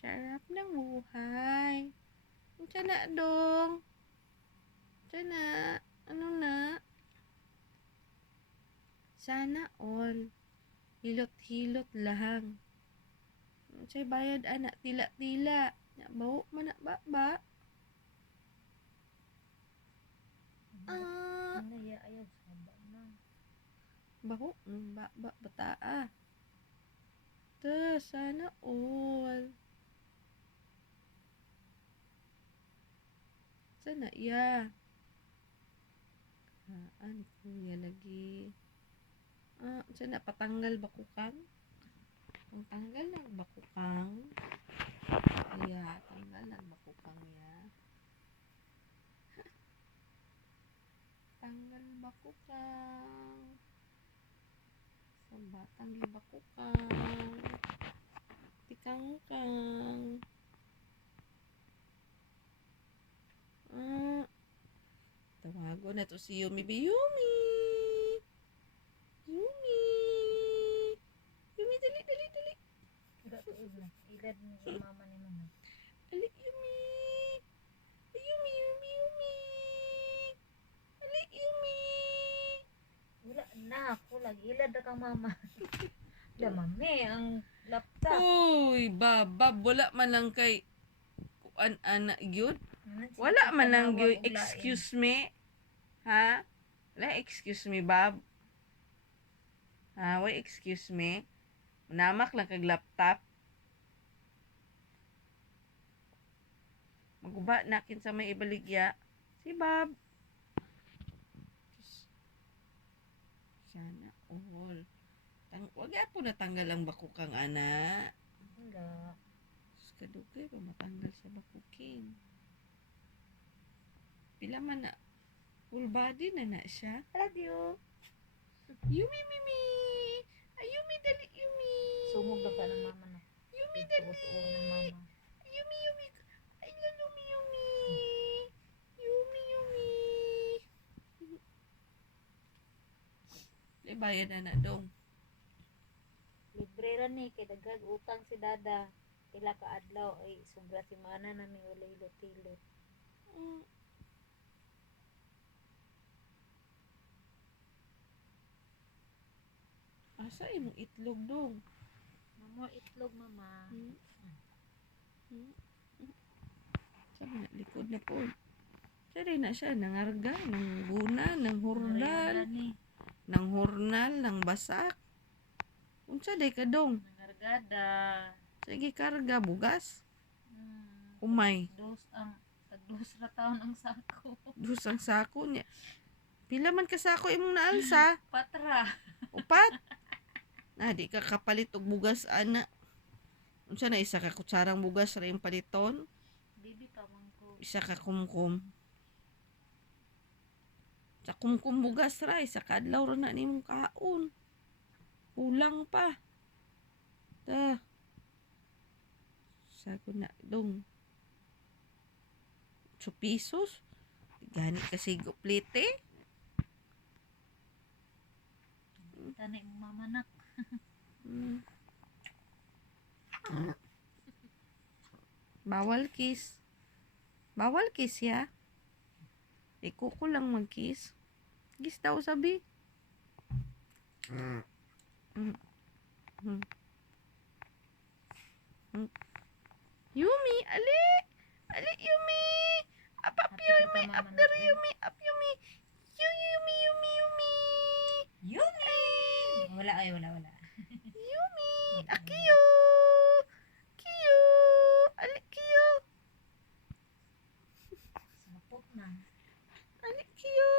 Sarap ng buhay. Diyan na, dong. Diyan na. Ano na? Sana all. Hilot-hilot lang. Say bayad anak tila-tila. Bau man na ba? Ano ya ayaw saba na. Baho ba bataa. Sana all. Sana ya. Haan kuya lagi. Sana patanggal bakukang. Ang tanggal ng bakukang. Iya, tanggal ng bakukang ya. Tanggal bakukang. Saba tanggal bakukang. Tikang-kang. Tawago na to si Yumi Yumi. Yumi, dali. Ilad ni mama ni mama. Ali, Yumi. Yumi. Ali, Yumi. Wala na ako lagi ilad na kang mama. Da mami ang laptop. Uy, babab, wala man lang kay kuan ana gyud. Wala man lang gyud excuse me. Ha? Wala excuse me, bab. Ha, why excuse me? Namak lang kag laptop. Maguba na kin sa may ibaligya. Si Bob. Sana all. Wag po natanggal ang bakukang ana. Wala. Kadugay pa matanggal sa bakuking. Pila man na full body na siya. Love you. Yumi Mimi. Yumi dali Yumi. Sumog na pa ng mama na. Yumi dali. Tuot-tuot ng mama. Yumi. I love Yumi. Yumi. Bayad na dong. Libre ra ni kay dagag utang si dada. Pila ka adlaw ay sobra semana na mi wala hilot-hilot. Asa imong itlog dong? Mamo itlog mama. Sabi na likod na po. Sabi na siya nangarga, nang guna, nang hordal, nang hornal, nang basak. Unsa day ka dong? Nangargada. Sige karga bugas. Umay. Dos na taon ang sako. Dus ang sako niya. Pila man ka sako imong naalsa? Patra. Upat. Di ka kapalit og bugas ana. Unsa na isa ka kutsarang bugas ra yung paliton? Bibi pa man ko. Isa ka kumkum. Sa kumkum bugas ra isa ka adlaw ra na nimong kaon. Kulang pa. Sago na dong. 8 pesos. Gani kasi plete. Tanay mo mamanak. Bawal kiss. Bawal kiss ya. Iko ko lang mag-kiss. Kiss daw sabi. Yumi, ali. Ali Yumi. Up Yumi, up there Yumi, up Yumi. Yumi. Yumi! Wala. Yumi, akiyo. Kiyo. Ali kiyo. Sapot na. Ali kiyo.